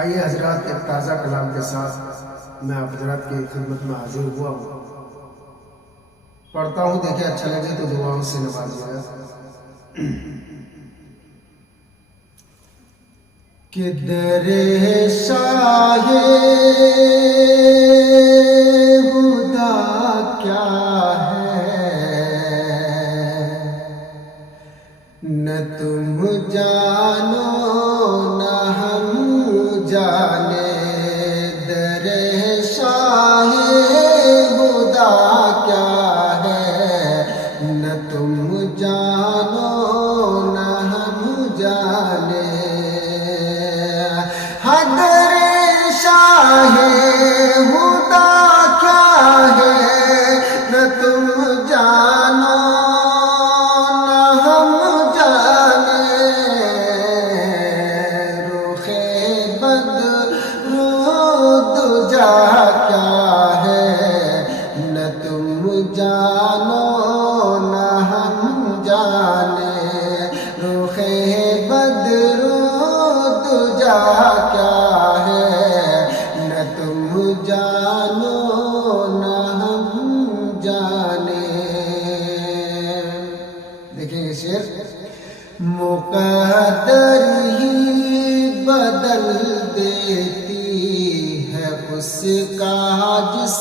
آئیے حضرات ایک تازہ کلام کے ساتھ میں آپ حضرات کی خدمت میں حاضر ہوا ہوں. پڑھتا ہوں، دیکھیں اچھا لگے تو دعاؤں سے نوازیے گا. کہ در شاہ خدا کیا ہے نہ تم جانو نہ ہم جانے. در شاہ خدا کیا ہے نہ تم جانو نہ ہم جانے. در شاہ خدا کیا ہے نہ تم جانو نہ ہم جانے. رخ بدر دجا کیا ہے نہ تم جانو نہ ہم جانے. رخ بدر دجا کیا ہے نہ تم جانو نہ ہم جانے. دیکھیں یہ شعر. مقدر ہی بدل دیتی ہے اس کا جس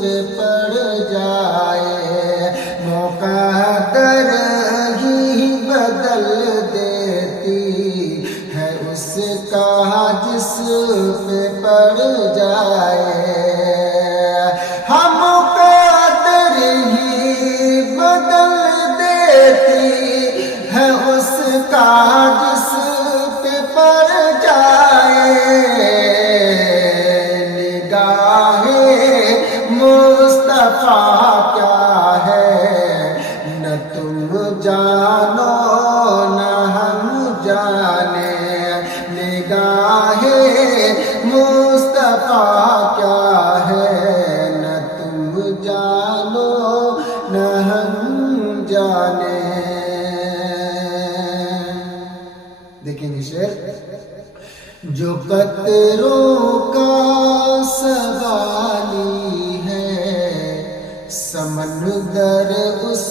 پہ پڑ جائے. مقدر ہی بدل دیتی ہے اس کا جس پہ پڑ جائے. ہم مقدر ہی بدل دیتی ہے اس کا جس پہ پڑ جائے. نگاہ مصطفیٰ کیا ہے نہ تم جانو نہ ہم جانے. نگاہ مصطفیٰ کیا ہے نہ تم جانو نہ ہم جانے. دیکھیں یہ شعر. جو قطروں کا سوالی ہے سمندر اس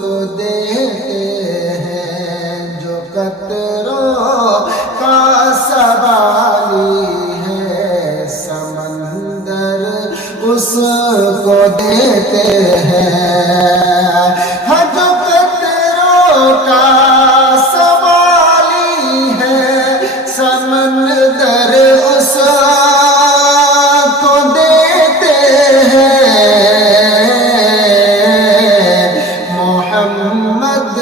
کو دیتے ہیں. جو قطروں کا سوالی ہے سمندر اس کو دیتے ہیں. جو قطروں کا سوالی ہے سمندر اس کو دیتے ہیں. محمد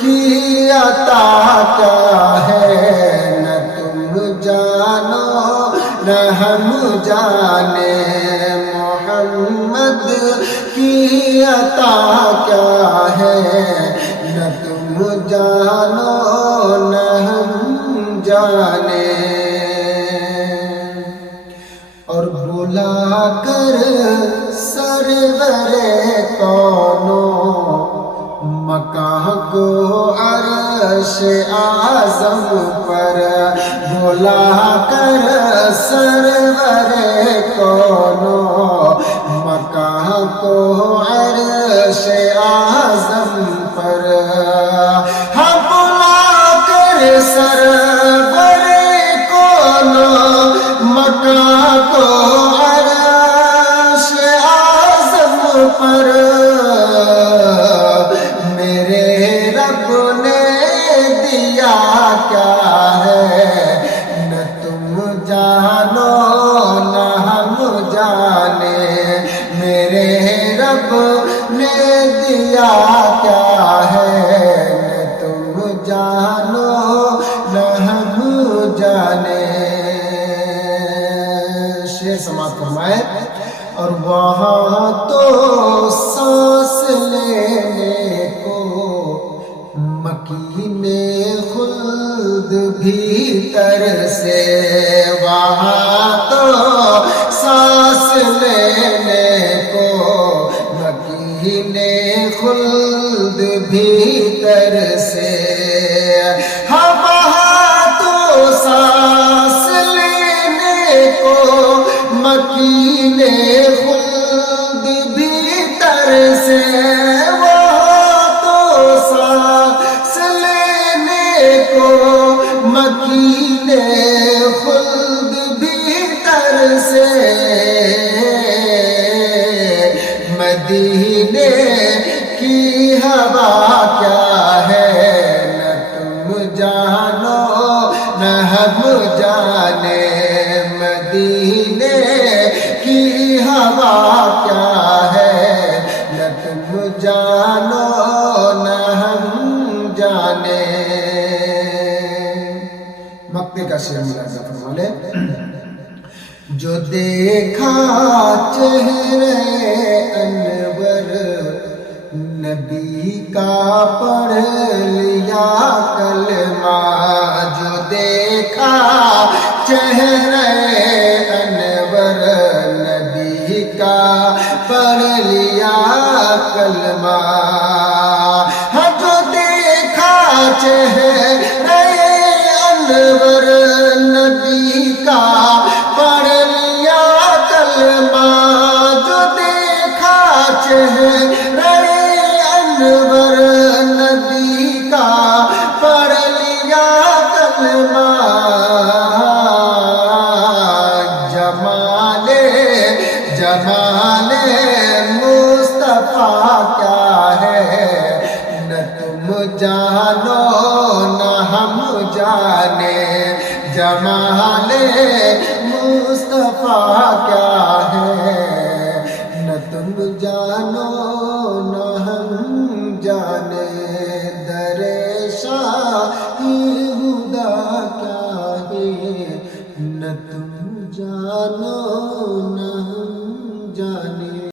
کی عطا کیا ہے نہ تم جانو نہ ہم جانے. محمد کی عطا کیا ہے نہ تم جانو نہ ہم جانے. اور بلا کر سرور کونو مکاں کو عرش اعظم پر. بلا کر سرور کونو مکاں کو عرش اعظم پر. ہم بلا کر سرور کونو مکاں کو عرش اعظم پر. میرے رب نے دیا کیا ہے نہ تم جانو نہ ہم جانے. میرے رب نے دیا کیا ہے نہ تم جانو نہ ہم جانے. شعر سماعت فرمائے. اور وہاں تو سانس لینے کو مکین خلد بھیتر سے. وہاں تو سانس لینے کو مکین خلد بھیتر سے. ہم وہاں تو سانس خلد بھی ترسے مدینے کی ہوا کیا ہے نہ تم جانو نہ ہم جانے مدینے کی ہوا کیا ہے نہ تم جانو نہ ہم جانے. مکتے کا شعر ملاحظہ فرما لیں. جو دیکھا چہرے انور نبی کا پڑھ لیا کلمہ جو دیکھا چہرے انور نبی کا پڑھ لیا کلمہ جو دیکھا چہرے انور نبی کا پڑھ لیا کلمہ جو دیکھا چہرے انور نبی کا پڑھ لیا کلمہ جمال مصطفیٰ کیا ہے نہ تم جانو نہ ہم جانے جمال مصطفیٰ کیا ہے نہ تم جانو نہ ہم جانے در شاہی خدا کیا ہے نہ تم جانو نہ